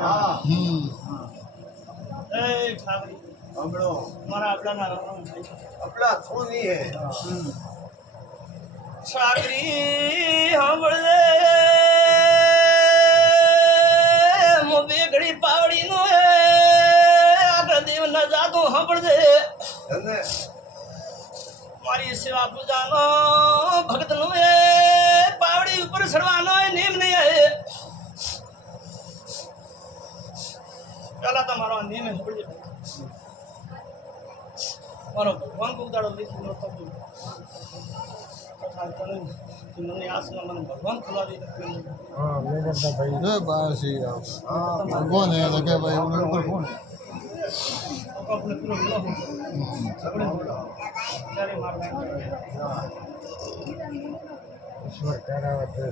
हाँ ए ठाकरी हमड़ो मारा अपना ना रहा अपना सोनी है ठाकरी हमले मोबे घड़ी पावड़ी नो आगे देव न जातो हमड़ दे धन्य मारी सेवा पूजा नो भक्त नो पावड़ी ऊपर चढ़वानो नेम नहीं है पहला तो मारो नेम है हमड़ दे मारो भगवान को उदाड़ो लिखी नो तब कथा करे कि મને આસમાં મને ભગવાન ખુલાવી દે हाँ मैं करता भाई जय बाबा श्री राम कौन है लगे भाई उनके ऊपर कौन है આપણે પૂરો બોલો આપણે ત્યારે મારવા ईश्वर करावत है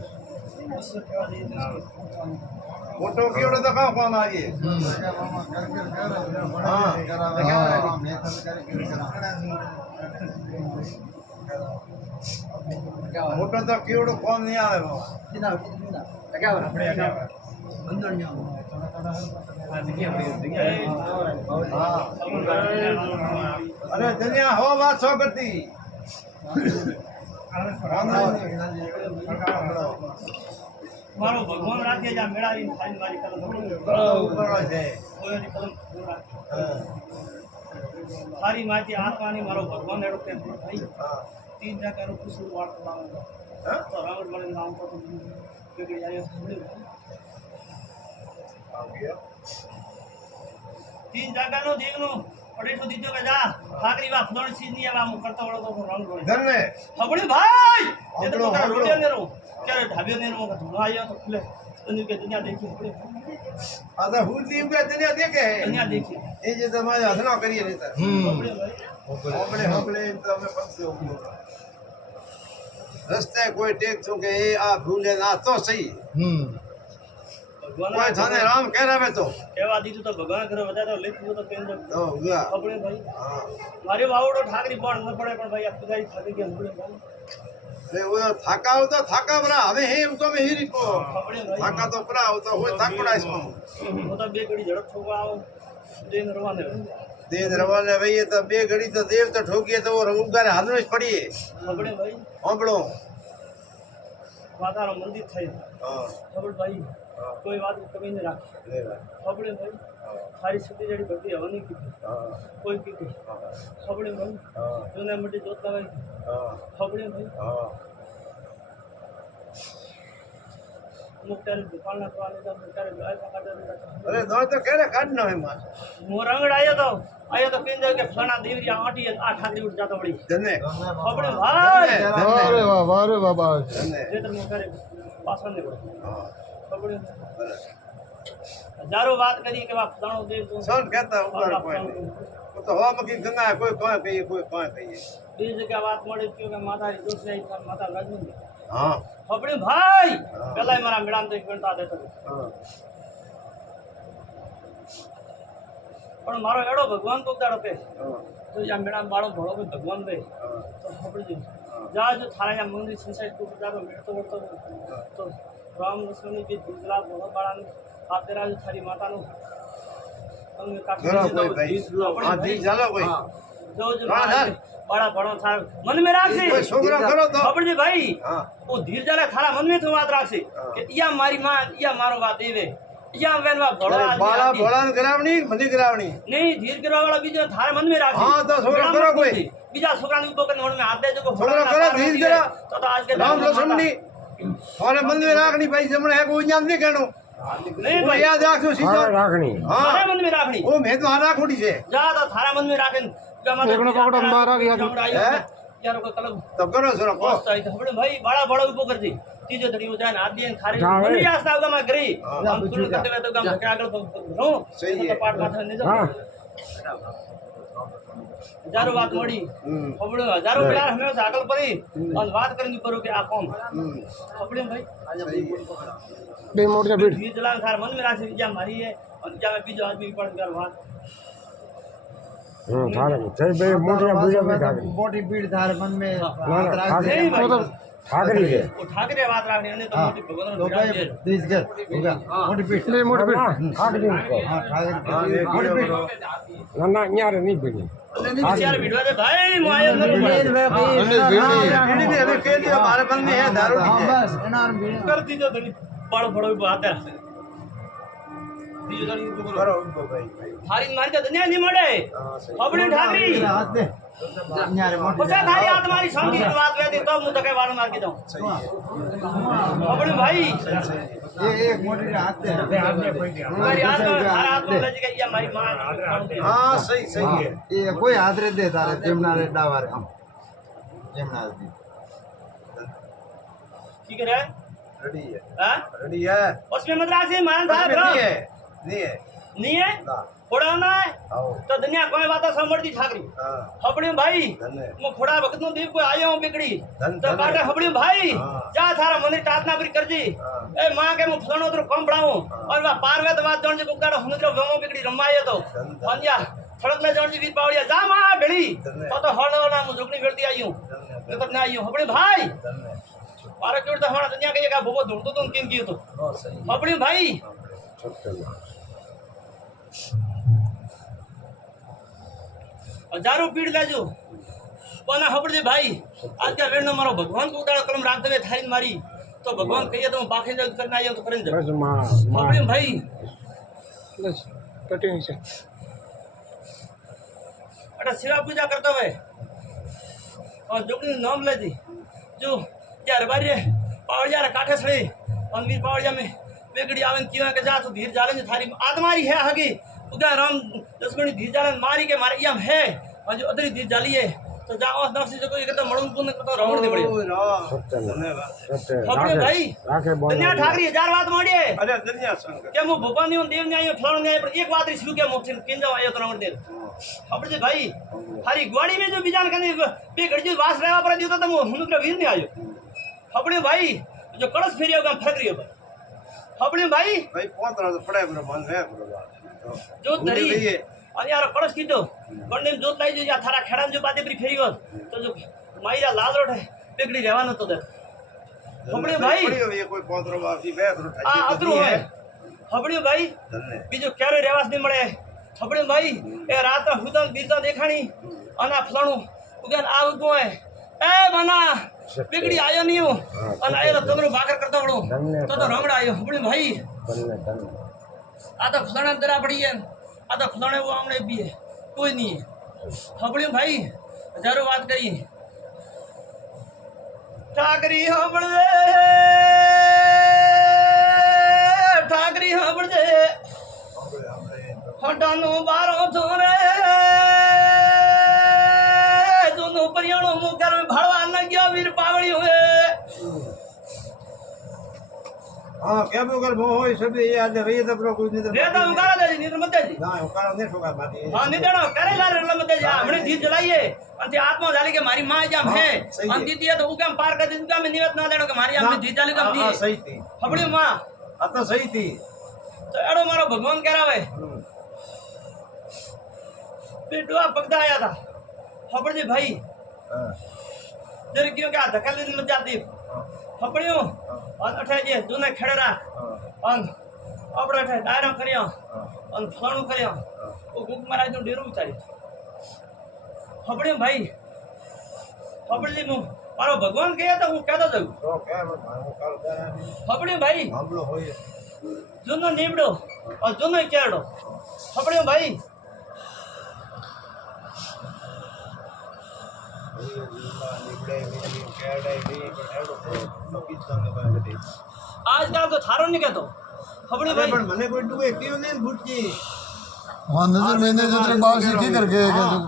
ઈશ્વર કહેવા દે फोटो क्यों तो कहाँ कौन आ गए फोटो तो क्यों कौन नहीं आवे अरे दुनिया हो बात सौ करती મારો ભગવાન રાખે જા મેળાવી ખાઈ મારી કલમ કોઈની કલમ સારી માટી આત્માની મારો ભગવાન એડો કે ભાઈ तीन जगह रो कुछ वार्ता लाऊंगा तो रावण वाले नाम को तो बिगड़ जाए तीन जगह नो देखनो पड़े तो दीजो का जा ठाकरी वा फदोण चीज नहीं आवा मु करता वाला तो रंग रोए धन्य हबड़ी भाई ये तो मोटा रोटिया ने रो क्या ढाबियो ने रो धुआ आया तो खुले दुनिया के दुनिया देखी हबड़ी आधा हुल दी के दुनिया देखे दुनिया देखी ये जे तुम्हारे हसना करिए नहीं सर हबड़ी भाई होबले तो मैं पंसे हो रस्ते कोई टेक छो के ए आ भूले ना तो सही भगवान कोई थाने राम कह रहे तो केवा दीजो तो भगवान करे बता तो लेख तो पेन दो ओ गया हबड़ी भाई हां मारे वावड़ो ठाकरी पण न पड़े पण भाई आपकी गाड़ी ठाकरी के हबड़ी भाई रे वो थाका हो तो थाका बरा हमें हे उनको में ही को हबड़ी भाई थाका तो परा हो तो हो थाकड़ा इसको वो तो बे घड़ी झड़प ठोका आओ दिन रवाने दे दरवाजे भाई ये तो बे घड़ी तो देव तो ठोकिए तो वो उगारे हाथ में पड़ी है हबड़े भाई होबड़ो माता रो मंदिर थे हां हबड़ भाई कोई बात कमी नहीं राखी ले ले हबड़े भाई सारी सिद्धि जड़ी भक्ति हवनी की हां कोई की हबड़े भाई हां जोने मटी जोत लगाई हां हबड़े भाई हां मुक्तार दुकान ना तो आने का मुक्तार गाय का काटा अरे दो तो कह रहे काटना है मां मो रंगड़ आयो तो केंद्र के फलाना देवरी आठी आ ठाकरी उठ जाता बड़ी धन्य हबड़े भाई अरे बाबा धन्य क्षेत्र में करे पासन ने बड़े हां हबड़े हजारों बात करी के बा फलानो देव तो सुन कहता ऊपर कोई नहीं वो तो हो मकी गंगा है कोई कोई कहिए कोई कोई कहिए बीज के बात मळे क्यों के माता री दोष नहीं था माता लजमी हां हबड़े भाई पहला ही मारा मेड़ाम देख बनता देतो हां पण मारो एड़ो भगवान को दाड़ो पे हां तो या मेड़ाम बाड़ो भड़ो पे भगवान दे तो हबड़े जी जा जो थारा या मंदिर संसार को दाड़ो मेड़तो वरतो तो राम लक्ष्मण की दूसरा बहुत बड़ा आप तेरा जो थारी माता नो अंग काट चलो कोई भाई हां जी चलो कोई जो जो बड़ा बड़ो था मन में राखसी कोई छोकरा करो तो खबर जी भाई हां वो धीर जरा थारा मन में तो बात राखसी कि या मारी मां या मारो बात देवे या वेनवा बड़ो अरे बाला बोलान करावनी मधी करावनी नहीं धीर करवा वाला बीजो थारे मन में राखसी हां तो छोकरा करो कोई बीजा छोकरा ने ऊपर के नोड़ में हाथ दे जो छोकरा करो धीर करो तो आज के राम लक्ष्मण नी और मन में राखनी भाई जमणे है कोई ज्ञान नहीं कहनो नहीं वो भाई याद राखो सीधा हाँ राखनी हां थारे मन में राखनी वो मैं तो हां राखोड़ी छे जा तो थारा मन में राखन जमा एकनो पकड़ो मारा गया यार को कलम तो करो सुनो को मस्त आई हबड़े भाई बड़ा बड़ा ऊपर कर दी तीजो धड़ी हो जाए हाथ दिए थारे हाँ, मन भाई। में आस्था होगा मैं करी हम शुरू करते हुए तो गम के आगे नो सही है। तो पाठ माथा नहीं हाँ जाओ हजारों बात मोड़ी हबड़े हजारों प्यार हमें आगल परी और बात करनी करो कि आ कौन हबड़े भाई बे मोड़ जा बीट धीर जला थार मन में राखी जा मारी है और जा में बीजो आदमी पड़ कर बात थारे सही बे मोटिया बुझा में थारे मोटी भीड़ थारे मन में नहीं भाई ઠાકરી છે वो ठाकरे बात રાખની અને તો મોટી ભગવાનનો तो વિરાજ भाई છે देश के होगा मोटी पीठ એટલે મોટી પીઠ ઠાકરી કહો हाँ ठाकरे मोटी पीठ ના ના ન્યારે નહીં બની यार भिड़वा दे भाई मोयो करो बीड़ी भी अभी कह दिया हमारे बंद में है दारू की है कर दीजो धनी बड़ बड़ो बात है दीजो धनी करो उनको भाई थारी मार के दुनिया नहीं मोड़े खबड़ी ठाकरी हाथ दे न्यारे मोटी पछा थारी हाथ मारी संगी बात वेदी तो मुंह तके वाल मार के दो खबड़ी भाई ये एक मोटी हाथ दे हमारी हाथ में थारा हाथ में लज गई ये हमारी मां हाँ सही सही है ये कोई हाथ रे दे तारे जेमना रे डावारे हम जेमना दी की करे रेडी है हां रेडी है उसमें मद्रासी मान था ब्रो नहीं है नहीं है नहीं है ना फोड़ाना है आओ तो दुनिया कोई बात समझती ठाकरी हाँ हबड़ी भाई धन्य मो खोड़ा भगत नो दीप को आयो हूं बिगड़ी धन तो धन काटे हबड़ी भाई हाँ। जा थारा मंदिर टाटना पर कर जी हाँ। ए मां के मु फलाणो तो कम पढ़ाऊं और वा पारवे तो बात जण जी कुकाड़ो समुद्र वेमो बिगड़ी रमायो तो धन धन पंजा थड़क में जण जी वीर पावड़िया जा मां भेड़ी धन्य। तो हलो ना मु झुकनी भेड़ती आई हूं धन्य तो ना आई हूं हबड़ी भाई धन्य पारा क्यों तो हमारा दुनिया के का भोगो ढूंढतो तो किन कियो तो हाँ सही हबड़ी भाई हजारों पीड़ लेजो कोना हबड़े भाई आज का वेण मारो भगवान को उतारो कलम राखते हुए थारी मारी तो भगवान कहिए तो बाखे जग करना आयो तो करन जा બસ માં हबड़े भाई બસ કટિંગ છે अटा शिवा पूजा करते हुए और जोगनी नाम ले दी जो यार बारी पावड़िया रे काठे सड़े अनवीर पावड़िया में बेगड़ी आवन कियो के जा तो धीर जाले ने थारी आत्मारी है हगी उगा राम दसगणी धीर जाले मारी के मारे यम है और जो अदरी धीर जाली है तो जा उस नफसी जो कोई करता मड़ून पुन करता रावण दे बड़ी धन्यवाद हबड़े भाई રાખે બોલ दुनिया ठाकरी हजार बात मोड़ी है अरे धन्य संग क्या मु भोपाल नहीं देव नहीं आयो फलाण नहीं आयो पर एक बात री शुरू के मुझे किन जाओ आयो तो रावण दे हबड़े भाई हरी ग्वाड़ी में जो बिजान कने बे गड़जी वास रहवा पर दियो तो हुनुकर वीर नहीं आयो हबड़े भाई जो कड़स फेरियो का फरक रियो हबड़े भाई भाई पहुंच रहा तो पड़े बरो मन है बरो जो दरी और यार कड़स कीधो गणने जोत लाई जो या थारा खेड़ा जो बाते पर फेरियो तो जो माईरा लाल रोट है बेगड़ी रहवानो तो दे हबड़े भाई पड़ी हुई कोई पहुंच रहा बाकी बैठ रो आ अतरू है हबड़े भाई धन्य बीजो क्यारे रेवास नहीं मळे हबड़े भाई ए रात हुदन बीजा देखाणी अना फलाणो उगन आ उगो है ए मना बिगड़ी आयो नहीं हो अन आयो तो तमरो बाकर करता बड़ो तो रंगड़ा आयो हबड़े भाई आ तो फलाणा दरा पड़ी है आ तो फलाणे वो आमने भी है कोई नहीं है हबड़े भाई हजारों बात करी ठाकरी हबड़े हटानो बारो छोरे दोनों परियाणों मुकर में भड़वा न गया वीर पावड़ी हुए हाँ क्या बोकर वो हो सब ये याद है भैया तो बरो कुछ नहीं रे तो उकारा दे निर मत दे ना उकार नहीं ठोका बाकी हां नहीं देना करे ला रे मत दे हमने दीप जलाइए अंते आत्मा जाली के मारी मां जाम है सही है। अंती दिया तो उकम पार कर दिन का में निवत ना देनो के मारी हमने दीप जाली कम दी हाँ सही थी हबड़ी मां अब तो सही थी तो एड़ो मारो भगवान करावे बेटुआ पगदा आया था हबड़ी भाई हाँ जर क्यों क्या धक्का ले मत जाती हबड़ियो और अठे जे दुने खेड़रा हाँ अन अपड़े अठे डायरो करियो हाँ अन फलाणो करियो ओ गुक महाराज नु डेरो उतारी हबड़ियो भाई हबड़ी मु मारो भगवान कहे तो हूं कहतो जाऊ तो क्या वो कर दे हबड़ियो भाई हम लोग होए जुनो नीबड़ो और जुनो केड़ो हबड़ियो भाई आजकल तो थारो नहीं कहतो हबड़ियो भाई પણ મને કોઈ ડૂબે કેવું નહીં ભૂટકી हाँ नजर में नजर बाहर से की करके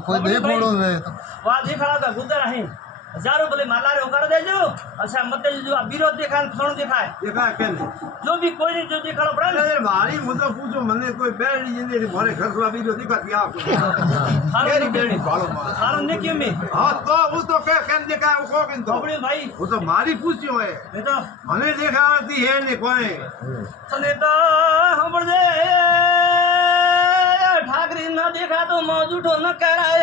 कोई देख मोड़ो रे तो वाह दिखा था गुजर है हजारों बोले माला रे उकार दे जो अच्छा मत दे जो विरोध देखा फलाणो दिखाए देखा केन जो भी कोई नहीं जो दिखाड़ो पड़ा अरे भारी मुद्दा पूछो મને કોઈ બેડી जिंदगी भरे खरसवा भी जो दिखाती आप थारो केरी बेड़ी भालो थारो ने क्यों में हां तो वो तो के केन देखा वो को केन तो हबड़ियो भाई वो तो मारी पूछ्यो है ये तो મને દેખાતી હે ને કોઈ चले तो हबड़ दे ठाकरी ना देखा तो मौजूद न कराए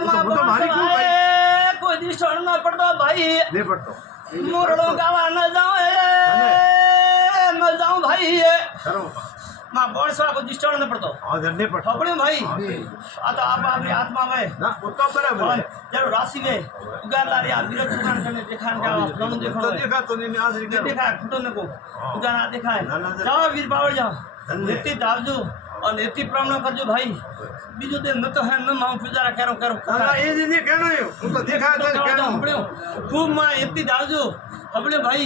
वो तो मारी क्यों भाई? कोई दिशण ना पड़ता भाई दे पड़तो मोरड़ो गावा न जाऊं न जाऊं भाई करो मां बोल सवा को डिस्टर्ब न पड़तो हां धन्य पड़ अपने भाई आ तो आप अपनी आत्मा में ना वो तो बराबर है जब राशि में उगार ला रहा विरत दुकान करने दिखान का दोनों देखो तो देखा तो नहीं आज नहीं देखा फोटो ने को उगार ना देखा है ना, ना, ना। जाओ वीर पावर जाओ धन्य। नेति दावजो और नेति प्रार्थना करजो भाई बीजो दिन न तो है न मां गुजारा करो करो ना ये जी नहीं कहना है वो तो देखा तो कहना खूब मां नेति दावजो अपने भाई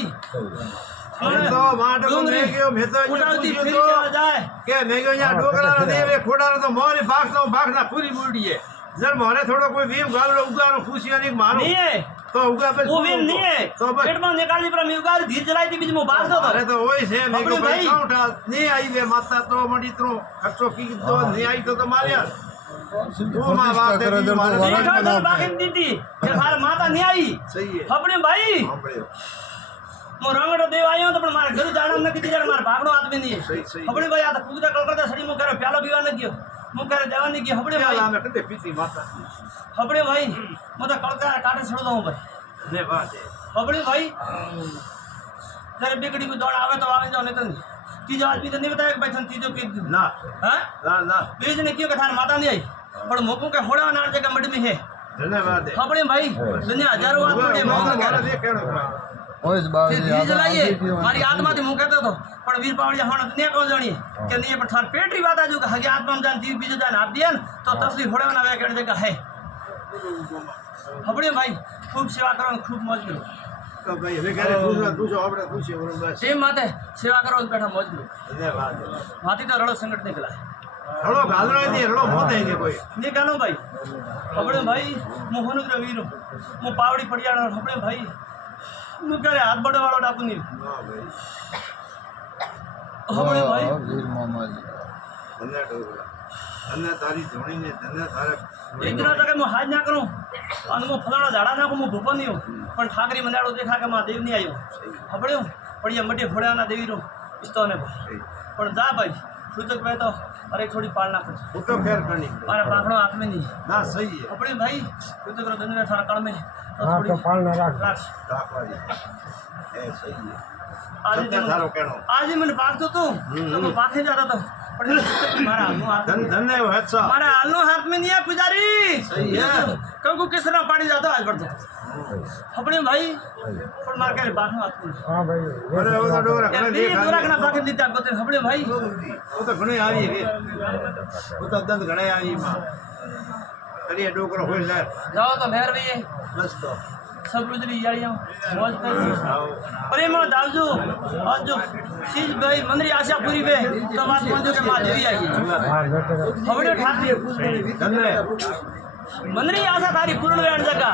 तो मां डो में गयो मैं तो उठावती फिर तो क्या जाए કે મેં ગયો અહીંયા ડોકરા દેવે ખોડાનો તો મોરી ભાગના પૂરી મૂડી है जर मोरे थोड़ो कोई वीम गालो उगानो खुशियां नहीं मारो नहीं है तो उगा पे वो वीम नहीं है तो बस पेट में निकाल दी पर मैं उगार धीर जलाई थी बीच में बात दो अरे तो वही से मैं को अपने भाई भाई। काउंटा नहीं आई वे माता तो मडी तो खर्चो की तो नहीं आई तो मारिया वो मां बाप दे दी मारे नहीं खा तो बाकी दीदी ये हार माता नहीं आई सही है अपने भाई मो रंगड़ो देव आयो तो पण मारे घर जाना न किती जण मार भागनो आदमी नहीं सही सही अपने भाई आ तो पूजा करता सड़ी मो करे प्यालो पीवा न गयो मो करे देवा नहीं गयो अपने भाई क्या में कदे पीती माता अपने भाई मो तो कड़का काटे छड़ दो भाई ने बात है अपने भाई जरे बिगड़ी को दौड़ आवे तो आवे जाओ नहीं तो नहीं तीजो आदमी तो नहीं बताया कि बैठन तीजो की ना हां ना ना बीज ने क्यों कथा माता नहीं आई पर मोको के होड़ा नार जगह मड में है धन्यवाद है अपने भाई दुनिया हजारों आदमी माता माता मारे दे कहनो કોઈ જ બાબત धीर जलाइए मारी आत्मा थी मुँह कहते तो पर वीर पावड़िया होना दुनिया कौन जानी कि नहीं पर थार पेटरी बात आज का हगे आत्मा में जान जीव बीजो जान आप दिया तो तसली होड़े ना वे कहने जगह है अपने भाई खूब सेवा करो खूब मौज करो तो भाई वे करे पूछो આપણે પૂછે બરોબર બસ सेम बात है सेवा करो बैठा मौज करो ધન્યવાદ माती तो रड़ो संकट निकला है હળો ગાલરો નહીં હળો મોત હે કોઈ नहीं कहनो भाई अपने भाई मोहन वीरो मु पावड़ी पड़िया अपने भाई मु करे हाथ बड़े वालों डाकू नहीं હા ભાઈ अपने भाई વીર મોહમ્મદ ધન્ય ડોગરા ધન્ય તારી જોણી ને ધન્ય તારા एक दिन तक मैं हाथ ना करूं और मैं फलाना झाड़ा ना को मैं भूपा नहीं हूं पर ठाकरी मंडाड़ो देखा के मां देव नहीं आयो हबड़ो पड़िया मटे फोड़ा ना देवी रो इस्तो ने पर जा भाई सूतक में तो अरे थोड़ी पालना कर હું તો ફેર કરनी मारा पाखड़ो हाथ में नहीं ના સહી है अपने भाई सूतक रो दिन में सारा कड़ में तो હા थोड़ी તો પાલના રાખ राख રાખવાજી એ સહી है आज સત્ય થારો કેનો आज ही मैंने पाक तो तो मैं पाखे जाता था पर मारा हालनो हाथ ધન્ય હેતસા मारा हालनो हाथ में नहीं है पुजारी सही है। कंकु किस तरह पानी जाता आज बढ़तो अपने भाई पर मार के बाखनो हाथ में હા ભાઈ અરે ઓ તો ડોગરા यार ઘણે ये દેખ दूरा कना बाकी दीता को अपने भाई ઓ તો ઘણે આવી હે ઓ તો દંત ઘણે આવી માં અરે ડોગરો હોય જાય जाओ तो मेहर भी है બસ તો सब रुजरी यारियां मौज कर આવો प्रेम दावजो और जो चीज भाई मंदरी आशा पूरी वे तो बात मंजो के मां देवी आई હા બેઠે हवड़े ठाकरे ધન્ય मंदरी आशा थारी पूर्ण वेण जगह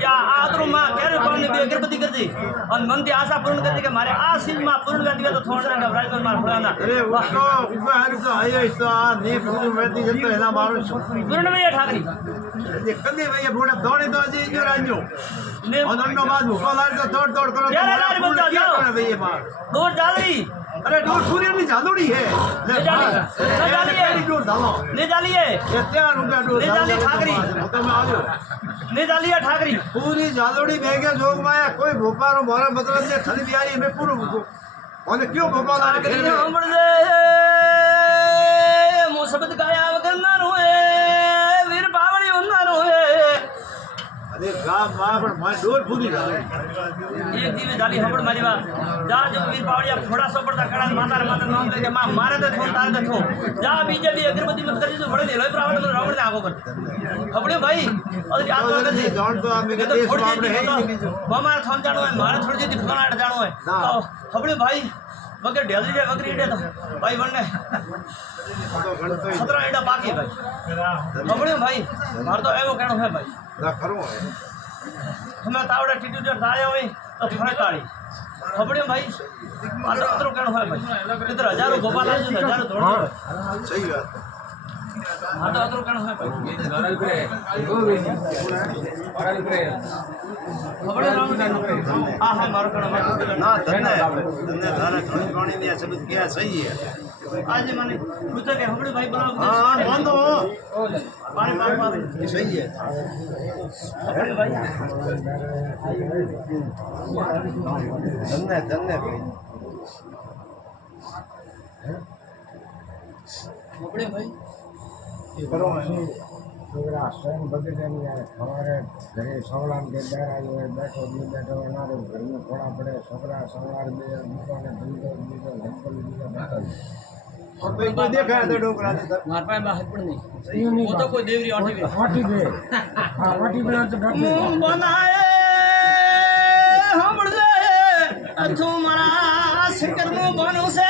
क्या आतरो मां केरे कौन ने अगरबत्ती कर दी और मन की आशा पूर्ण कर दी के मारे आ चीज मां पूर्ण कर दिया तो थोड़ा ना घबराई कर मार फड़ाना અરે ઓ તો ઉભા હારી તો આયો તો આ ને પૂરું વેતી જતો એના મારું છું पूर्ण वे ठाकरी એ કદી ભાઈ ભોડે દોડી તો હજી જો રાન્યો ने ઓનનો બાદ ભૂકો લારી તો દોડ દોડ કરો यार, यार, बंदा जाओ। ભાઈ એ માર दूर जाली અરે ડોર સૂર્યની જાદુડી હે લે જાલી. ભાઈ, જાલી એ હે. ડોર ધાલો ले जालिए એ ત્યાં રૂપિયા ડોર ले जाली ठाकरी તમે આવજો ले जालिए ठाकरी પૂરી જાદુડી મેગે જોગ માયા કોઈ ભોપારો મોરા મતલબ ને થલી બિહારી મે પૂરું અને કયો ભોપા લાગે ठाकरी हमड़ दे मो शब्द गाया वगन्ना रोए वीर पावड़ी उन्ना रोए અરે ગામ માં પણ માં ડોર પૂરી જાદુડી एक दिवे जाली हमड़ मारी बा जा जो वीर पावड़िया फोड़ा सो पड़ता कड़ा माता रे माता नाम लेके मां मारे तो थोड़ तारे तो थो जा बीजे भी अगरबत्ती मत कर जो बड़े लोई प्रावड़ तो रावण ने आगो कर हमड़े भाई और याद तो कर दे જાણ તો આ મેં ये तो દેશ थोड़ी માં આપણે હે जी જ નહીં બીજું वो हमारा थोन जानो है मारे थोड़ी जी फलाना जानो है ना। तो हमड़े भाई वगैरह ढेल दे वगैरह इडे तो भाई बनने તો ગણતો 17 इडा बाकी है भाई हमड़े भाई मार तो एवो कहनो है भाई ના ખરું હે हमें तावड़े टीटूडे डाले हुए तो थोड़े ताड़ी हमड़े भाई मार तो कहनो है भाई इधर हजारों गोपाल आ हजारों दौड़ સહી વાત હા તો અતરો કણ હોય ભાઈ ખબર રામ હા હા મારો કણ ના ધન્ય તારા ઘણી પાણીની આ શબ્દ ક્યાં સહી હે આજે મને પૂછે કે હમણે ભાઈ બોલાવો હા વાંધો પાણી પાણી એ સહી હે હમણે ભાઈ ધન્ય ધન્ય ભાઈ હમણે ભાઈ કરો છોકરા સ્વયં બગીચાની આ સવારે ઘરે સવલામ કે બેઠો બેઠો ના રહે ઘરનું ખોળા પડે છોકરા સવાર બે દુકાને ધંધો બીજો લંબલ બીજો બતાવી કોઈ દેખાય તો ડોકરા માર પાસે બહાર પણ નહીં હું તો કોઈ દેવરી ઓઠી વાટી દે હા વાટી દે તો ગાડી બનાએ હમણે અથું મારા શંકરનું બનું છે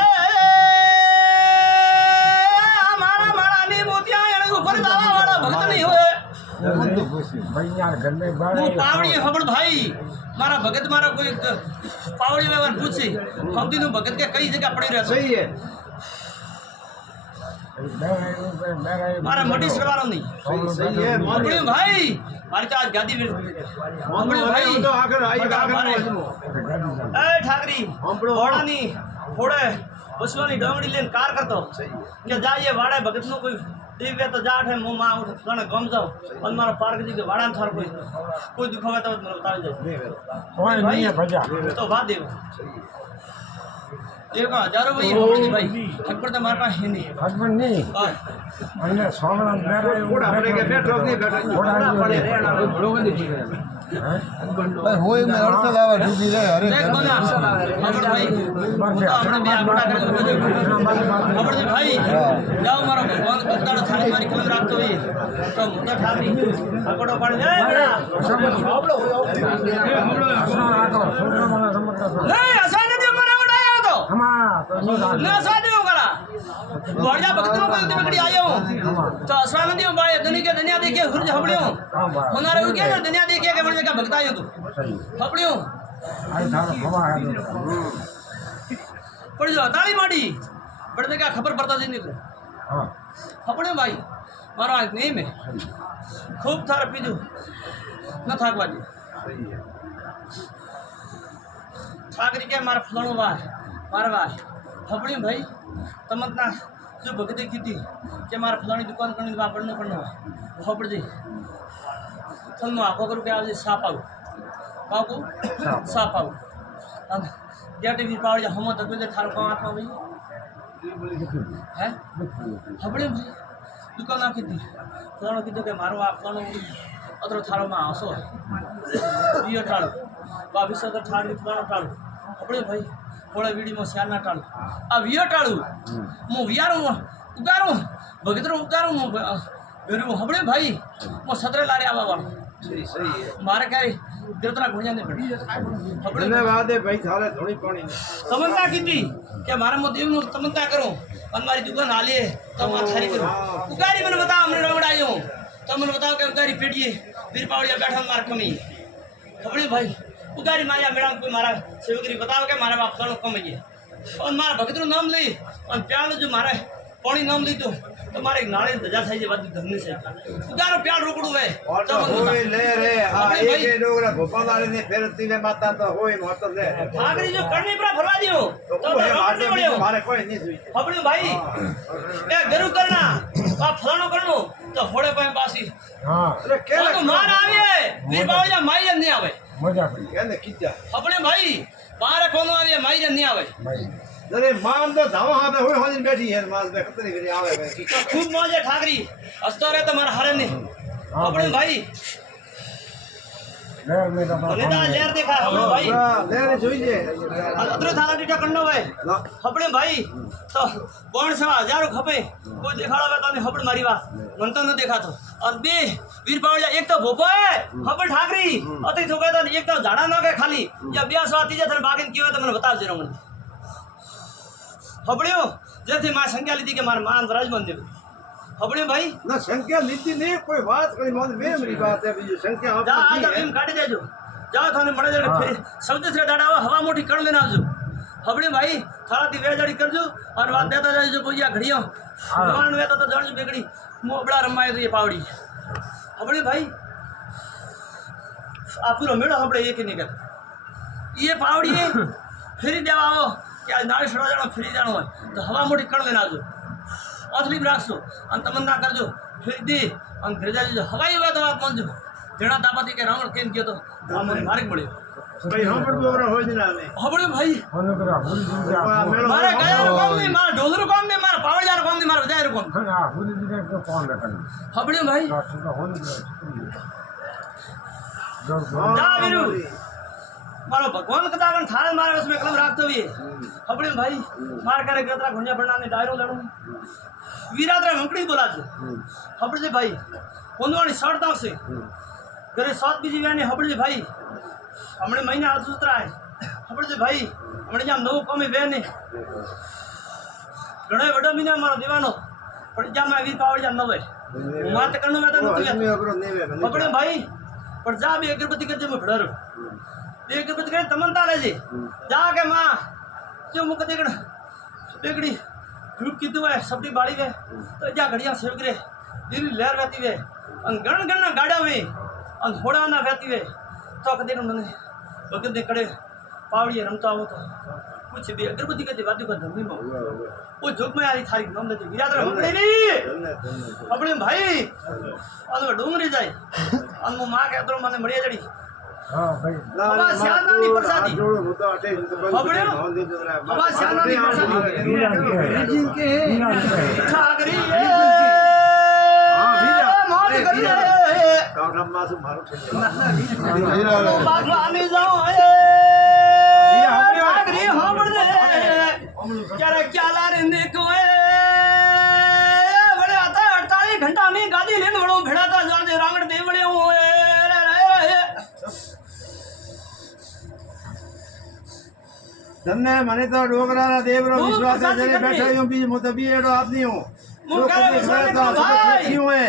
મારા માળાની મોતિયા એને ઉપર દાવા વાળા ભગત નહીં હોય ભાઈ યાર ઘરને હું બાળે પાવડી ખબર ભાઈ મારા ભગત મારા કોઈ પાવડી વ્યવહાર પૂછી હમદીનું ભગત કે કઈ જગ્યા પડી રહ્યો સહી હે મારા મટી સરવારો નહીં સહી હે હમણાં ભાઈ મારી તો આજ ગાદી હમણાં ભાઈ તો આગળ આઈ આગળ એ ઠાકરી ઘોડાની ઘોડે પશુઓની ડમડી લઈને કાર કરતો કે જાય વાડે ભગતનું કોઈ દિવ્ય તો જાઠ હે હું માં ઘણે ગમ જાઉં અને મારો પાર્ક જી કે વાડામાં થાર કોઈ દુખ હોય તો મને બતાવી જાય કોઈ નહીં ભજા તો વાત દેવ એક હજારો ભાઈ હમણાં ભાઈ અકબર તો મારા પાસે નહીં હસબન્ડ નહીં અને સોમનાથ ઘોડા પડે કે બેઠો નહીં બેઠો ઘોડા પડે રેડા ઘોડો વધી ભાઈ હોય મેં અડસો લાવા ડૂબી જાય અરે દેખ બના હમણાં ભાઈ હું તો હમણાં બે આંકડા કરી હમણાં ભાઈ જાઓ મારો ભગવાન કતાડો થાળી મારી ખબર રાખતો હોય તો મોટા ઠાકરી આંકડો પાડી એ નહીં અસાને દે મને ઉડાયો તો ના સાદે હું કરા બોળજા ભક્તનો કોઈ બગડી આયો તો અસાને દે બાળે દની કે દનિયા દેખે હુરજ હબળ્યો હોનારે ઉગે ને દનિયા દેખે કે મને કા ભક્ત આયો તો હબળ્યો પણ જો તાળી માડી બડે કા ખબર પડતા જ નહીં હબળ્યો ભાઈ મારો આજ નહીં મેં ખૂબ થાર પીધું ન થાકવા દે ઠાકરી કે મારા ફલાણો વાર મારા વાર હબળ્યું ભાઈ તમતના જો ભગતે કીધી કે મારા ફલાણી દુકાન કરીને વાપરનો પણ ન હોય હબળજી થલનો આખો કરું કે આજે સાપ આવું પાવું સાપ આવું અને જ્યાં ટીવી પાવડે હમો તકલીફ થારો કામ હાથમાં ભાઈ હે હબળ્યું ભાઈ દુકાન નાખી હતી ફલાણો કીધું કે મારો આ ફલાણો અતરો થાળોમાં આવશો બીજો ટાળો બાવીસો તો ઠાડી ફલાણો ટાળું આપણે ભાઈ થોડા વીડીમાં શ્યારના ટાળું આ વિયો ટાળું હું વિયારું ઉગારું ભગતરું ઉગારું હું વેરું હબળે ભાઈ હું સતરે લારે આવવાનું મારે ક્યાંય દેવતરા ઘોડિયા નહીં પડી હબળે ધન્યવાદ હે ભાઈ થારે થોડી પાણી તમન્ના કીધી કે મારે હું દેવનું તમન્ના કરું અને મારી દુકાન હાલીએ તો મારે થારી કરું ઉગારી મને બતાવ અમને રવડાયો તમને બતાવો કે ઉગારી પેટીએ વીર પાવડિયા બેઠા માર કમી હબળે ભાઈ ઉગારી માયા મેળામાં કોઈ મારા સેવકરી બતાવો કે મારા બાપ ઘણું કમાઈએ અને મારા ભગતનું નામ લઈ અને પ્યાળ જો મારે પાણી નામ લીધું તો મારે એક નાળે ધજા થઈ જાય વાત ધરની છે ઉગારો પ્યાળ રોકડું હોય તો હોય લે રે આ એક ડોગરા ભોપાલારી ને ફેરતી ને માતા તો હોય મોતો લે ઠાકરી જો કણની પર ફરવા દ્યો તો રમતી વળ્યો મારે કોઈ નહીં જોઈ હબળ્યું ભાઈ એ ગરુ કરના આ ફલાણો કરનો તો ફોડે પાસે પાસી હા એટલે કે તો માર આવે વીર બાવળિયા માઈ જ નહીં આવે મજા પડી કેને કીધા હબળે ભાઈ મારે કોનો આવે માઈ જ નહીં આવે ભાઈ અરે માન તો ધાવા હાથે હોય હોજી બેઠી હે માસ બે કતરી કરી આવે ખૂબ મોજે ઠાકરી હસતો રહે તમારા હારે નહીં હબળે ભાઈ લેર મે તો મને તો આ લેર દેખાય હબળે ભાઈ લે રે જોઈએ અતરો થારા ડીટા કંડો ભાઈ હબળે ભાઈ તો કોણ સવા હજારો ખપે કોઈ દેખાડો હવે તને હબળ મારી વાત મન તો ન દેખાતો અને બે વીર પાવળિયા એક તો ભોપો હે હબળ ઠાકરી અતિ થોકે તો એક તો ઝાડા ન કે ખાલી યા બે સવા ત્રીજા થઈને બાગીને કીવે તો મને બતાવજો મને હબળ્યો જેથી માં સંખ્યા લીધી કે મારે માન વરાજમાન દેવું હબળ્યો ભાઈ ના સંખ્યા લીધી નહીં કોઈ વાત કરી મોન વેમરી વાત હે બીજી સંખ્યા જા આ આપી તો એમ કાઢી દેજો જાઓ થાને મળે જડે સૌથી દાડા હવા મોટી કણ લઈને આવજો હબળે ભાઈ થાળાથી વેજાડી કરજો અને વાત દેતા જાજો પૂજા ઘડીઓ દવાણ વેતા તો જાણજો બેગડી મોબડા રમાય તો એ પાવડી હબળે ભાઈ આ પૂરો મેળો હબળે એક નહીં કર એ પાવડી ફેરી દેવા આવો કે આ નાળી સડવા જાણો ફેરી જાણો હોય તો હવા મોટી કણ લઈને આવજો અથલી રાખશો અને તમન્ના કરજો ફેરી દે અને ઘરે જાજો હવાઈ વાત વાત માનજો જેણા દાબાથી કે રાવણ કેમ ગયો તો આ મને માર્ગ મળ્યો ભાઈ હમણ બોગરા હોય જ ના અમે હબળે ભાઈ અનુગ્રહ ભૂલી દીધા મારે ગયાનું કામ નહીં મારા ઢોલરું કામ નહીં મારા પાવડિયાનું કામ નહીં મારા બધાયનું કામ હા ભૂલી દીધા તો કોણ રકમ હબળે ભાઈ જા વીરુ મારો ભગવાન કદા પણ થાળ મારે બસ મેં કલમ રાખતો વી હબળે ભાઈ માર કરે ગતરા ઘુણ્યા ભણનાને ડાયરો લડું વીરાદરા મંકડી બોલાજો હબળે ભાઈ કોનવાણી સડતા છે ઘરે સાત બીજી વ્યાને હબળે ભાઈ હમણે મહિના હાથ ઉતરાય હબળે ભાઈ હમણે જામ નવું કોમી બે ને ઘણા વડો મહિના મારો દેવાનો પણ જામ આ વીર પાવડી જામ ન હોય હું વાત કરનો મેં તો નતું હબળે ભાઈ પણ જા બે અગરબત્તી કરજે મેં ભડારો બે અગરબત્તી કરી તમનતા લેજે જા કે માં જો મુક દેગડ બેગડી झूठ कीधु है सबकी बाड़ी वे तो जा घड़िया सेवक रे दिल्ली लहर वहती वे अन गण गण गाड़ा वे अन घोड़ा ना वहती वे तो कदे मन भगत ने कड़े पावड़ी रमता हो तो कुछ भी अगरबत्ती का दिवादी का धर्मी में वो जोक में आई थारी नाम लेते विरादर हमड़े नहीं अपने भाई अन डोंगरी जाए अन मो मां के तो मने मड़िया जड़ी હા ભાઈ बाबा श्यामनाथ की प्रसादी જોડો હું તો અટે હબળે बाबा श्यामनाथ की प्रसादी ઠાકરી એ મોજ કરીએ કાવરામ માં શું મારું છે તો બાગવાની જાઉં એ ઠાકરી હબળે ક્યારે ક્યાલા રે નીકવે વડે આતા 48 ઘંટા ની ગાદી લઈને વડો ભેડાતા જાણજે રાંગડ દેવળે હું તમને મને તો ડોગરાના દેવરો વિશ્વાસ છે જરે બેઠો હું બી હું તો બી એડો આપની હું હું કરે વિશ્વાસ કરો ભાઈ ક્યું હે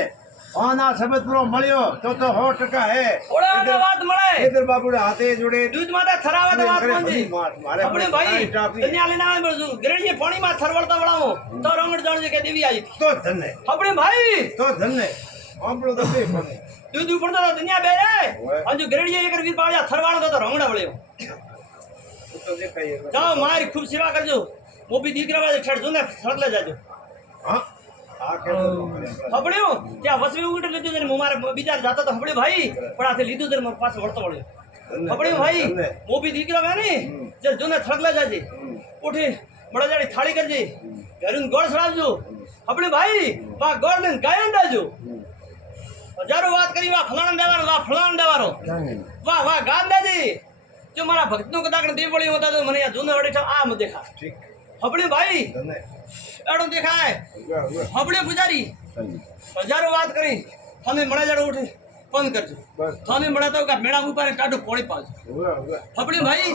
આના શબ્દ પૂરો મળ્યો તો 100% હે ઓળાના વાત મળે ઇધર બાપુડા હાથે જોડે દૂધ માતા થરાવા તો વાત માંજી મારે આપણે ભાઈ દુનિયા લઈને આવે બળજુ ગરેડી પાણી માં થરવડતા વળાવો તો રંગડ જાણજે કે દેવી આવી તો ધન્ય આપણે ભાઈ તો ધન્ય આંબળો તો બે પણ દૂધ ઉપર તો દુનિયા બે રે અંજુ ગરેડી એક વીર પાળ્યા થરવાળો તો રંગડા વળ્યો તો દેખાય જાઓ મારી ખૂબ સેવા કરજો મોબી દીકરા વાજે છેડજો ને સડલે જાજો હા આ કે હબળ્યો ત્યાં વસવી ઉગટ લીધું છે ને હું મારે બીજા જાતો તો હબળ્યો ભાઈ પણ આથી લીધું છે મારો પાછો વળતો વળ્યો હબળ્યો ભાઈ મોબી દીકરા વે ને જે જોને થડલે જાજે ઉઠી મળજાડી થાળી કરજે ઘરનું ગોળ સડાવજો હબળ્યો ભાઈ વા ગોળ ને ગાયન દાજો હજારો વાત કરી વા ફલાણ દેવાનો વા ફલાણ દેવાનો વાહ વાહ ગાન દાજી જો મારા ભક્તનો કદાચ દેવળી હોતા તો મને જૂના વડે આ મ દેખા ઠીક હબળ્યો ભાઈ ધન્ય એડો દેખાય હબળ્યો પૂજારી હજારો વાત કરી થાને મળે જાડો ઉઠી બંધ કરજો બસ થાને મળે તો કા મેળા ઉપર કાઢો પોણી પાજો હબળ્યો ભાઈ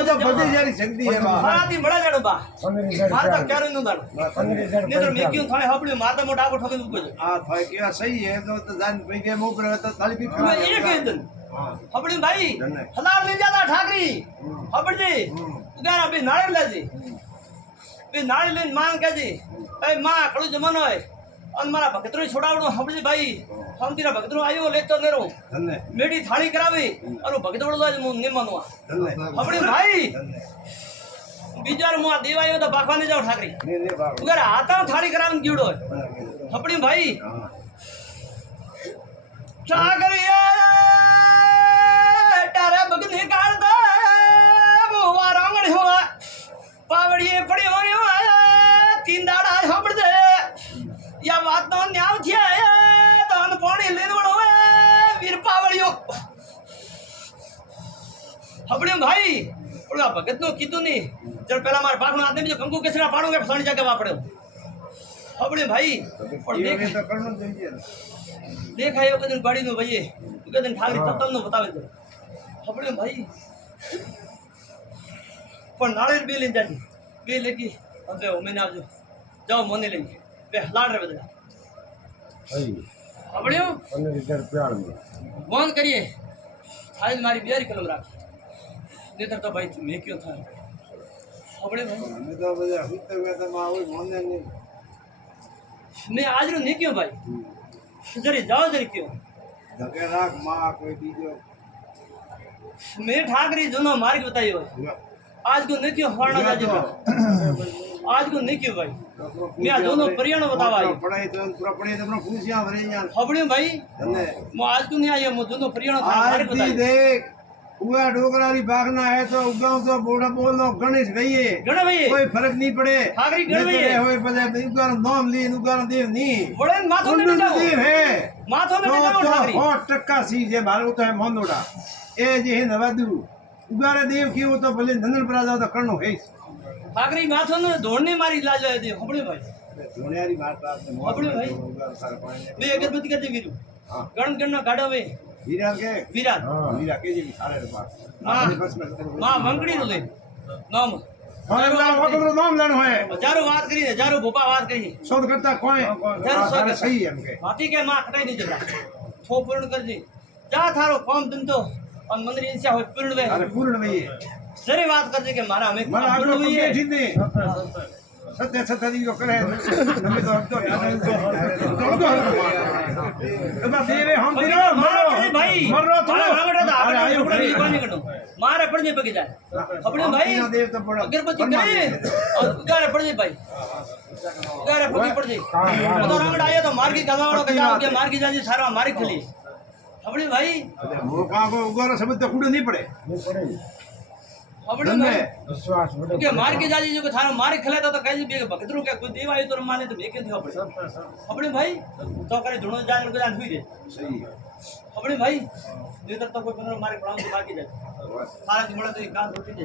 તો બધી જારી શક્તિ હે બા મારાથી મળે જાડો બા માર તો ક્યારે નું દાડો નેત્ર મેક્યું થાય હબળ્યો માતા મોટા આખો ઠોકે ઉકો આ થાય કે સહી હે તો જાન પઈ કે મોકરે તો થાળી પી જો એ કે દન હબળ્યો ભાઈ હલાર લઈ જાતા ઠાકરી હબળજી ઉગારા બે નાળે લેજી બે નાળે લઈને માંગ કેજી એ માં કળું જમાનો હોય અને મારા ભગતરો છોડાવડો હબળજી ભાઈ હમતીરા ભગતરો આવ્યો લેતો નેરો ધન્ય મેડી થાળી કરાવી અને ભગતરો તો હું ને માનવા ધન્ય હબળજી ભાઈ બીજાર હું આ દેવાયો તો બાખવાની જાવ ઠાકરી ને ને બા ઉગારા હાથા થાળી કરાવીને ગીવડો હબળજી ભાઈ ઠાકરી તારે ભગતને કાઢતા મોવા રાંગણ હોવા પાવડીએ પડ્યો ને તીન દાડા સાંભળજે યા વાત નો ન્યાવ થયા તો અન પાણી લઈને વળો વીર પાવડીઓ હબળ્યો ભાઈ ઓલા ભગત નું કીધું નહીં જર પેલા મારા બાપ નો આદમી જો કંકુ કેસરા પાડું કે ફસાણી જગ્યા વાપડ્યો હબળ્યો ભાઈ પણ તો કરવું જોઈએ દેખાય કદન બાડી નું ભાઈ કદન ઠાકરી તત્તલ નું બતાવે છે હબળ્યો ભાઈ પણ નાળેર બે લઈને જાજી બે લેકી હવે ઉમેને આવજો જાઓ મને લઈને બે લાડ રે બધા ભાઈ હબળ્યો 15,000 પ્યાર में બંધ કરીએ ખાલી મારી બેરી કલમ રાખી નહીતર તો ભાઈ મેં ક્યો થાય ખબરે ભાઈ અમે તો બધા હિત વેતા માં હોય મોને નહીં મેં આજનો નહીં કયો ભાઈ જરી જાઓ જરી કયો ધકે રાખ માં કોઈ બીજો મેં ઠાકરી જૂનો માર્ગ બતાવ્યો હોય आज को नहीं क्यों हरना जाजे आज को नहीं क्यों भाई मैं आज दोनों परियाणो बतावा पढ़ाई तो पूरा पढ़ाई तो अपना खुशियां भरे यार खबड़े भाई धन्य मैं आज को नहीं आया मैं दोनों परियाणो था मार्ग आज बताई देख उगा डोगरारी भागना है तो उगाव तो बोड़ा बोल लो गणेश गई गणे भाई कोई फर्क नहीं पड़े ठाकरी गणे भाई होए पजे उगार नाम ली उगार देव नहीं बड़े माथो में जाओ देव है माथो में जाओ ठाकरी 100% सी जे मारो तो है मोनोड़ा ए जे है नवादू उगारे देव की वो तो भले नंदन पर आ जाओ तो करनो है ठाकरी माथो ने दौड़ने मारी लाज है दे खबड़े भाई सोनियारी बात आपने खबड़े भाई मैं अगरबत्ती कर दे वीरू गण गण गाड़ो वे हीरा के विराट हीरा के जी सारे पास मां वंकड़ी नो ले नाम और नाम वगैरह नाम लेनो है हजारों बात करी हजारों भोपा बात करी शोध करता कोई सारे सही है हमके माती के मां खटाई नहीं जता थो पूर्ण कर दी जा थारो काम दिन तो और मंदिर इनसे हो पूर्ण वे अरे पूर्ण नहीं है सरे बात कर दे के मारा हमें मन आगे पूर्ण हुई है ठीक नहीं सत्य सत्य दी जो करे नमे तो अब तो अब देवे हम दिनो मरो भाई मरो तो रावण था अपने टुकड़ा की दुकान कटो मारे पड़ जे पके जाए अपने भाई देव तो बड़ा अगरबत्ती करे और गारे पड़ जे भाई गारे पड़ जे तो रावण आया तो मार की गलवाड़ो के जाओ के मार की जाजी सारा मारी खली अपने भाई वो कहां को उगारा समझ तो कुड़ नहीं पड़े अपने भाई विश्वास के मार के जाजी जो थारो मारे खलेता तो कहीं भी भगतरू के कोई देव आयो तो माने तो बेके थयो अपने अपने भाई तो करे धुनो जान को जान हुई रे सही है अपने भाई नहीं तो कोई पंद्रह मारे पड़ाऊं तो बाकी जाए सारा दिमाग तो काम रोटी दे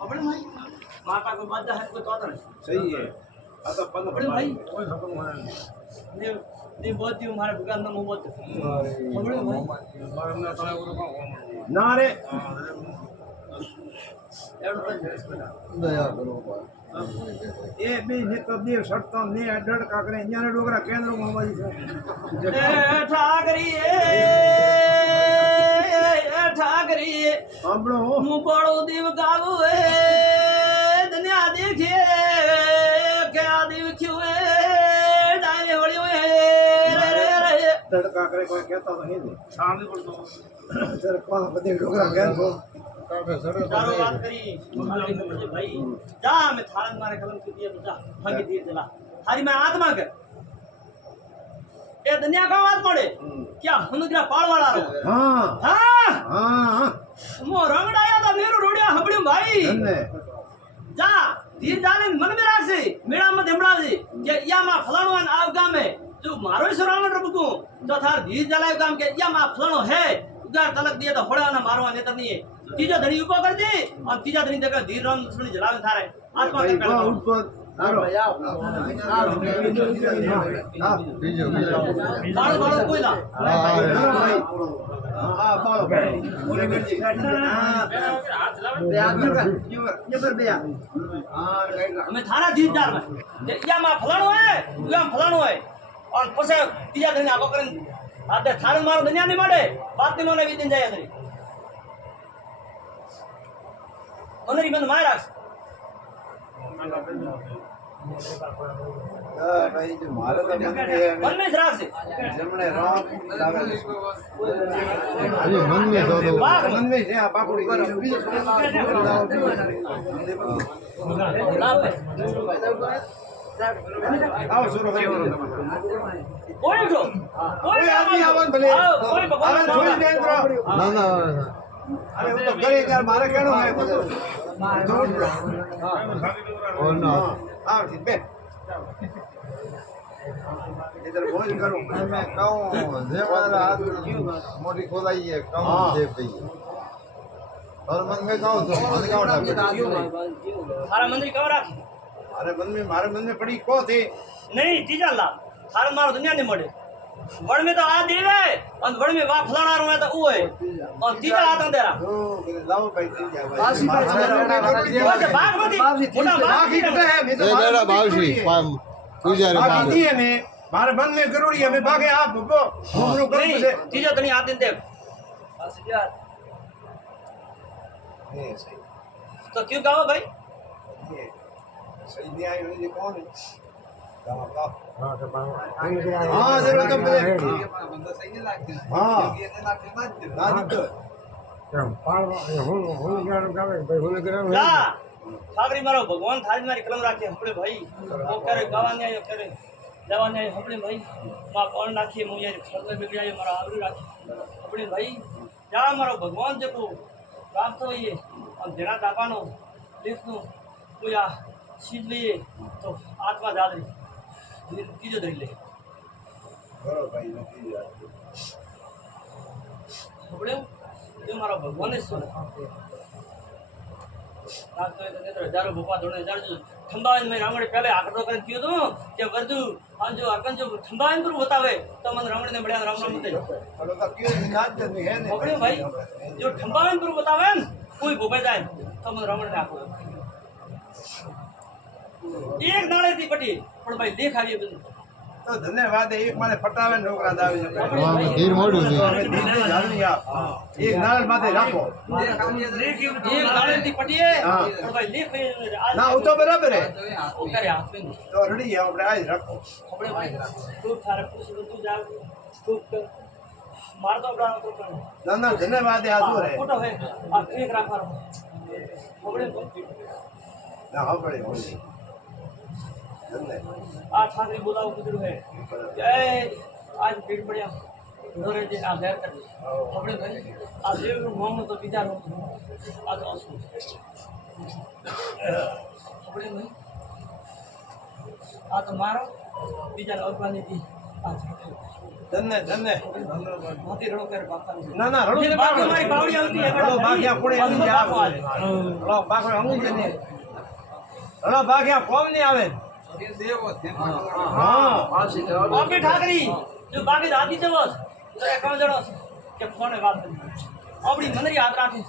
अपने भाई माता को बात है कोई तो सही है अब तो अपने भाई ने बहुत ही हमारे भगवान नाम बहुत अपने भाई ना रे दया करो भाई ए बे ने तो देव सटतो ने अडड़ काकरे न्याने डोगरा केंद्र मोबाजी से ए ठाकरी सांभळो मु बड़ो देव गावो ए दुनिया देखे क्या देव क्यों ए डाले वड़ियो ए डड़ काकरे कोई कहता तो नहीं सामने बोल दो सर कौन बदे डोगरा केंद्र चारों बात करी मुझे भाई जा मैं थारन मारे खलम की दिए जा भागी दिए चला थारी मैं आत्मा कर ए दुनिया का बात पड़े क्या हनुग्रा पाड़ वाला रो हां हां हां मो रंगड़ाया था मेरो रोड़िया हबड़ी भाई धन्य जा धीर जाने मन में राख से मेरा मत हिमड़ा दे के या मा फलाणो अन आव गाम में जो मारो सरावण रबको तो थार धीर जलाय गाम के या मा फलाणो है उगार तलक दिए तो होड़ा ना मारवा नेता नहीं है तीजा धनी ऊपर कर दे और तीजा धनी देखा धीर राम लक्ष्मण जलावे थारे आत्मा के पहले उठ पर आरो बीजो बाड़ो बाड़ो कोई ला हां बालो बोले कर जी ये पर बेया हमें थारा धीर जाल में या मा फलाणो है या फलाणो है और पसे तीजा धनी आगो करन आते थारे मारो दुनिया नहीं माडे बात नहीं मोने बीतिन जाय अदरी ओनरी मन माय राख भाई जो मारे तो मन में राख से जमने राम लागे अरे मन में दो दो मन में से बापुड़ी आओ शुरू करो कोई उठो कोई आदमी आवन भले कोई भगवान आवन छोड़ दे करो ना ना अरे वो तो करे यार मारे कहनो है और ना आओ ठीक पे इधर भोज करूं मैं कहूँ देवाला हाथ मोटी खोलाई है कहूँ देव गई है और मन में कहूँ तो मन का उठा थारा मंदिर कवर राख अरे मन में मारे मन में पड़ी को थे नहीं तीजा ला थारा मारो दुनिया नहीं मोड़े वड़ में तो आ देव है और वड़ में वा फलाना रो है तो वो है और तीजा आता तेरा लाओ भाई बासी वो से बागमती मोटा बाकी बाग कितने है मैं ए बेड़ा बावशी पूजा रे बाकी बाग दिए में मारे मन में जरूरी है मैं भागे आप भगो घूमरो करूं नहीं से तीजा धनी आते देव नहीं सही तो क्यों गाओ भाई સૈન્ય આવી હોય કોણ હા તો હા જરૂર તો બધે હા ના દીધો જા ઠાકરી મારો ભગવાન થાળી મારી કલમ રાખી હપડે ભાઈ ઓ કરે ગાવાની આયો કરે જવાની આયો હપડે ભાઈ માં કોણ નાખી હું યાર ફરલે બગડ્યા મારા આવરી રાખી હપડે ભાઈ જા મારો ભગવાન જેકો પ્રાપ્ત હોઈએ અને જેના દાબાનો લેખનો કોઈ આ સીધ લઈએ તો આત્મા જાદરી ત્રીજો ધરી લે બરો ભાઈ નથી હપડે એ મારો ભગવાન જ છે હજારો બપા ધોણે હજાર થંબાવીને મેં રામડે પહેલે આકડો કરીને કીધું હતું કે વર્જુ આંજો અકંજો થંબાવીને પર બતાવે તો મને રામડને મળ્યા રામ રામ બતાવી ચલો તો ક્યું નાચ દે હે ને હપડે ભાઈ જો થંબાવીને પર બતાવે ને કોઈ ભોપાઈ જાય તો મને રામડને આખો એક નાળેથી પટી પણ ભાઈ દેખ આવી બધું તો ધન્યવાદ એક મારે ફટાવે ને ઢોકળા દાવી શકે ધીર મોડું છે એક નાળ માથે રાખો એક નાળેથી પટીએ પણ ભાઈ દેખ ના હું તો બરાબર હે ઓ કરે હાથ में તો રડી આપણે આજ રાખો આપણે ભાઈ ખૂબ સારા ખુશ તું જાવ ખૂબ મારતો પ્રાણ તો પણ ના ના ધન્યવાદ આ શું હે ફોટો હે આ એક રાખવાનો આપણે ના હા પડે હોય ધન્ય આ ઠાકરી બોલાવો કીધું હે જય આજ ભીડ પડ્યા ઘરે જે આ ઘેર કરી આપણે ભાઈ આ દેવનું મોહમ્મદ તો બીજા નો આ તો અસુ આપણે ભાઈ આ તો મારો બીજા અગવાની થી આ ધન્ય ધન્ય મોતી રડો કરે બાપા ના ના રડો જે બાકી મારી બાવડી આવતી હે રડો ભાગ્યા કોણે નહીં આવે રડો બાકો અંગુજ ને રડો ભાગ્યા કોમ નહીં આવે હા ઓકે ઠાકરી જો બાકી આદી જવસ તો એ કોણ જણો કે ફોને વાત કરી આપણી મંદરી હાથ રાખી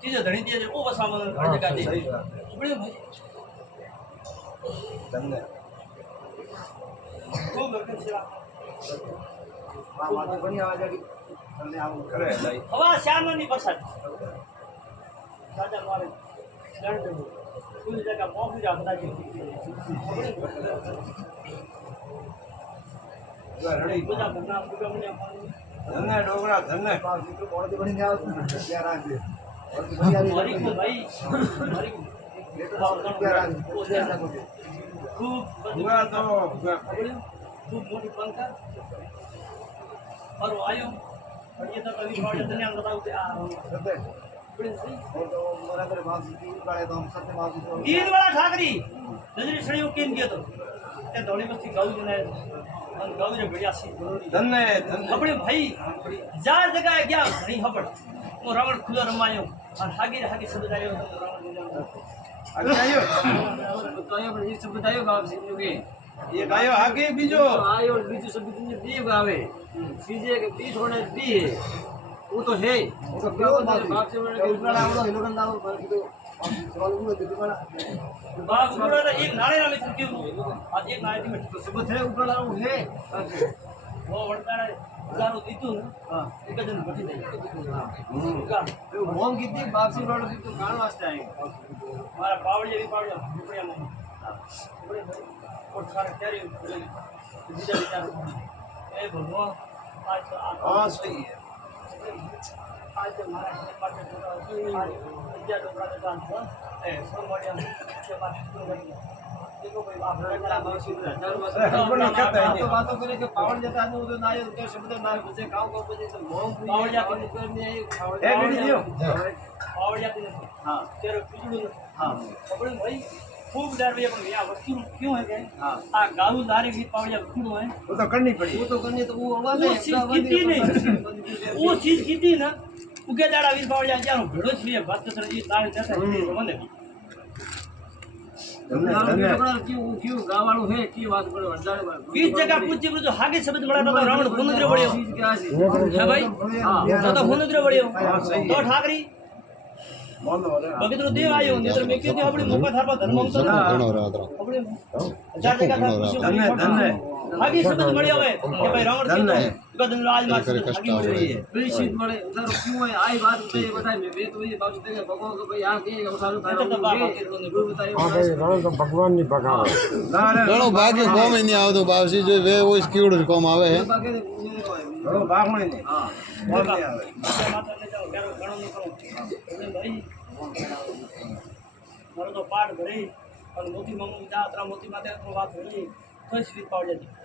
ચીજો ધણી દે ઓ વસા મને ઘર જગા દે આપણે ભાઈ ધન્ય ખૂબ ગર્વ છે કરે લઈ હવા શ્યામની વરસાદ રાજા મારે જણ દે કોઈ જગા પહોંચી જા બતાજી રડી બધા બના પૂરા મને ધન્ય ડોગરા ધન્ય મારી કો ભાઈ મારી ખૂબ ભૂગા તો ખૂબ મોટી પંખા મારો આયો ये तो कभी छोड़ देते हैं हम बताओ कि तीन वाला ठाकरी नजरी सड़ियो केन गयो तो ते धोली मस्ती गाऊ ने और गाऊ रे बढ़िया सी ધન્ય ધન્ય अपने भाई जार जगह गया नहीं हबड़ वो रावण खुला रमायो और हागे सब जायो આયો बतायो पर ये सब बतायो बाप से लोगे એ ગાયો હાકે બીજો आयो और बीजू सब तुमने दिए गावे बीजे के बीज होने दी है वो तो है वो तो क्या बात बाप से मैंने ऊपर आवो लोगन दाव पर तो सवाल हुआ तो तुम्हारा बाप पूरा एक नाले ना में क्यों आज एक नाले में तो सब है ऊपर आवो है वो वड़काड़ा हजारों दीतू ना हां एक दिन बैठी जाए तो मोम कितनी बाप से रोड तो कान वास्ते आएंगे हमारा पावड़िया भी पावड़िया बढ़िया नहीं और सारे तेरे बीजा विचार ए भगवान आज तो હા સહી હે आज हमारा पाटे पूरा आज विद्या डोकरा का काम था ए सब बढ़िया के बाद देखो भाई आप चला बाप से हजार बोलो बातों करे के पावड़ जैसा आदमी उधर ना आयो के शब्द ना मुझे गांव को मुझे तो मोम पावड़ जाके करनी है એ બીડી દિયો पावड़ जाती नहीं हां तेरे पिछड़ू हां कपड़े भाई खूब डर भी अपन यहाँ वस्तु क्यों है क्या हां आ गाऊ दारी भी पावड़िया क्यों है હું તો કરની પડી वो तो करनी तो वो आवाज वो चीज कितनी नहीं वो चीज कितनी ना उगे दाड़ा वीर पावड़िया जानो भेड़ो छी बात कर जी ताळे देता है મને ધન્ય ધન્ય क्यों गाँव वालों है की बात करो हजार बीच जगह पूछी जो हागे शब्द बड़ा तो रावण हुनुद्र बड़ियो चीज क्या है है भाई तो हुनुद्र बड़ियो तो ठाकरी બોલો રે बगिद्रो देव आयो नेत्र में क्यों अपनी मुख थार पर धर्म तो ઘણો રાત अपने हजार जगह था ધન્ય ધન્ય ભાગી સંબંધ મળ્યો હોય કે ભાઈ રાવણ ધનને. ગદન આજ માં ભાગી મળી છે પેલી સીટ મળે ઉધારો ક્યું હોય આ વાત છે એ બતાય મેં બે તો એ બાજુ તે ભગવાન કે ભાઈ આ કે ઉધારો થાય એટલે તો બાપા કેટલું ને ગુરુ બતાવ્યું. આ ભાઈ રણ તો ભગવાનની ભગાવે ના રે ઘણો ભાગ્ય કોમ નહીં આવતો બાવસી જો વે હોય કેવડું જ કોમ આવે હે બાકી તો ઉમેરો હોય. ઘણો ભાગ હોય ને હા મોલ નહીં આવે બીજા માતાને જાઓ, ક્યારેક ઘણો નીકળો. એટલે ભાઈ મારો તો પાઠ ભરી અને મોતી મામુ જાત્રા મોતી માતે વાત રહી તો જ સ્વીટ પાવડે